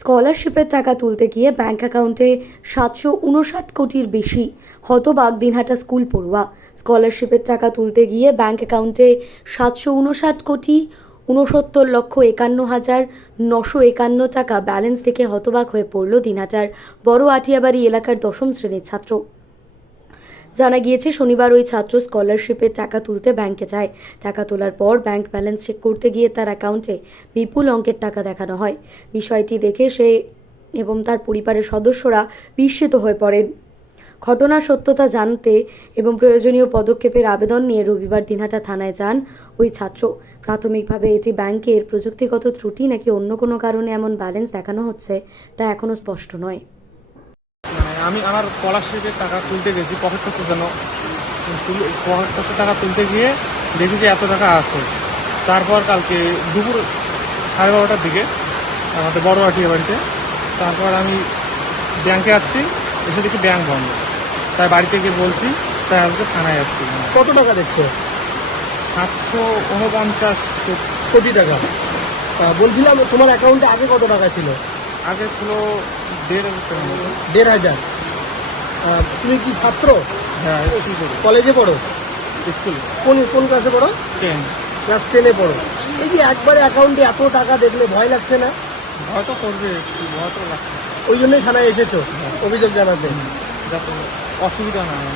স্কলারশিপের টাকা তুলতে গিয়ে ব্যাংক অ্যাকাউন্টে 759 কোটির বেশি, হতবাক দিনহাটা স্কুল পড়ুয়া। স্কলারশিপের টাকা তুলতে গিয়ে ব্যাংক অ্যাকাউন্টে 759 কোটি 69,51,951 টাকা ব্যালেন্স দেখে হতবাক হয়ে পড়ল দিনহাটার বড় আটিয়াবাড়ি এলাকার 10ম শ্রেণীর ছাত্র। জানা গিয়েছে, শনিবার ওই ছাত্র স্কলারশিপের টাকা তুলতে ব্যাংকে যায়। টাকা তোলার পর ব্যাংক ব্যালেন্স চেক করতে গিয়ে তার অ্যাকাউন্টে বিপুল অঙ্কের টাকা দেখানো হয়। বিষয়টি দেখে সে এবং তার পরিবারের সদস্যরা বিস্মিত হয়ে পড়েন। ঘটনার সত্যতা জানতে এবং প্রয়োজনীয় পদক্ষেপের আবেদন নিয়ে রবিবার দিনহাটা থানায় যান ওই ছাত্র। প্রাথমিকভাবে এটি ব্যাংকের প্রযুক্তিগত ত্রুটি নাকি অন্য কোনো কারণে এমন ব্যালেন্স দেখানো হচ্ছে তা এখনও স্পষ্ট নয়। আমি আমার স্কলারশিপের টাকা তুলতে গেছি পকেট খরচের জন্য। পকেট খরচের টাকা তুলতে গিয়ে দেখি যে এত টাকা আছে। তারপর কালকে দুপুর 12:30টার দিকে আমাদের বড় আটিয়া বাড়িতে, তারপর আমি ব্যাংকে আসছি, এসে দেখি ব্যাংক বন্ধ। তাই বাড়িতে গিয়ে বলছি, তাই আজকে থানায় যাচ্ছি। কত টাকা দেখছো? 749 কোটি টাকা। বলছিলাম তোমার অ্যাকাউন্টে আগে কত টাকা ছিল? আগে ছিল 1,500 1,500। তুমি কি ছাত্র? হ্যাঁ, কি করি, কলেজে পড়ো? স্কুল কোন ক্লাসে পড়ো? 10। ক্লাস 10-এ পড়ো। এই যে একবারে অ্যাকাউন্টে এত টাকা দেখলে ভয় লাগছে না? ভয় তো করবে, ভয় তো লাগছে। ওই জন্যই থানায় এসেছো অভিযোগ জানাতে? যাতে অসুবিধা না হয়।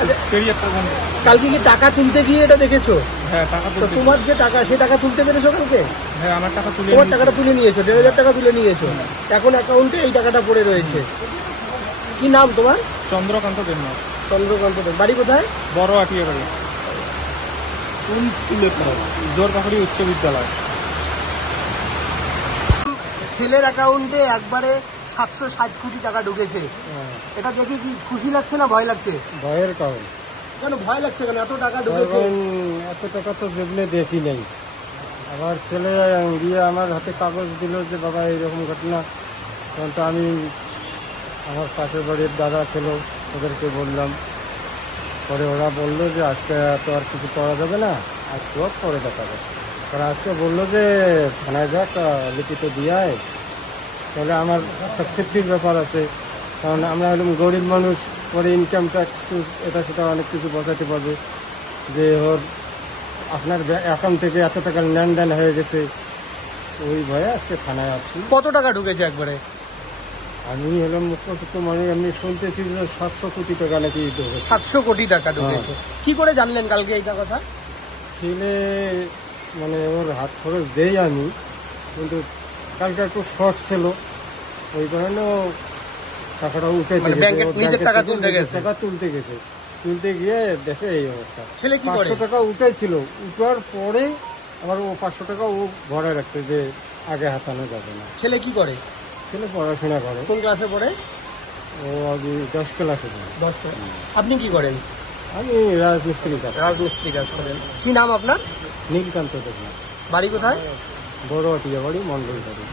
আচ্ছা, ক্যারিয়ারটা বন্ধ। কালকে কি টাকা তুলতে গিয়ে এটা দেখেছো? হ্যাঁ, টাকা তো তুলতে। তোমার যে টাকা, সে টাকা তুলতে পেরেছো কালকে? হ্যাঁ, আমার টাকা তুলে তোমার নিয়েছি। টাকাটা তুলে নিয়েছো, 1,500 টাকা তুলে নিয়েছো। এখন অ্যাকাউন্টে এই টাকাটা পড়ে রয়েছে। কি নাম তোমার? চন্দ্রকান্ত দেবনাথ। চন্দ্রকান্ত দেব। বাড়ি কোথায়? বড় আটিয়া বাড়ি। কোন স্কুলে পড়ো? জোরপাহাড়ি উচ্চ বিদ্যালয়। ছেলের অ্যাকাউন্টে একবারে 760 কোটি টাকা ঢুকেছে। এটা দেখে কি খুশি লাগছে না ভয় লাগছে? ভয়ের কারণ। কেন ভয় লাগছে? কেন এত টাকা ঢুকেছে? কারণ এত টাকা তো জীবনে দেখি নেই। আবার ছেলে গিয়ে আমার হাতে কাগজ দিল যে বাবা এইরকম ঘটনা। তখন তো আমি আমার পাশের বাড়ির দাদা ছিল, ওদেরকে বললাম। পরে ওরা বললো যে আজকে তো আর কিছু করা যাবে না, আজকে পরে দেখা যাবে। কারণ আজকে বললো যে থানায় যাক, লিখিত দিয়ে আয়। তাহলে আমার একটা সেফটির ব্যাপার আছে, কারণ আমরা হলাম গরিব মানুষ। পরে ইনকাম ট্যাক্স এটা সেটা অনেক কিছু বসাতে পারবে যে ওর আপনার অ্যাকাউন্ট থেকে এত টাকার লেনদেন হয়ে গেছে। ওই ভয়ে আজকে থানায় আছি। কত টাকা ঢুকেছে একবারে? আমি হলাম মুখ্য মানে আমি শুনতেছি যে 700 কোটি টাকা নাকি ঢুকেছে। 700 কোটি টাকা ঢুকেছে। কি করে জানলেন কালকে এইটা কথা? ছেলে মানে ওর হাত খরচ দেই আমি, কিন্তু কালকে একটু শর্ট ছিল, ওই কারণে ও টাকাটা উঠে মানে ব্যাংকের নিজের টাকা তুলতে গেছে? টাকা তুলতে গেছে, তুলতে গিয়ে দেখে এই অবস্থা। ছেলে কি করে? 500 টাকা উঠেছিল, উঠার পরে আবার ও 500 টাকা ও ভরে রাখছে যে আগে হাতানো যাবে না। ছেলে কি করে? ছেলে পড়াশোনা করে। কোন ক্লাসে পড়ে? ও আগে 10 ক্লাসে পড়ে। 10 ক্লাস। আপনি কি করেন? আমি রাজমিস্ত্রি কাজ। রাজমিস্ত্রি কাজ করেন। কি নাম আপনার? নীলকান্ত দেখলাম। বাড়ি কোথায়? বড় আটিয়া বাড়ি, মন্ডল বাড়ি।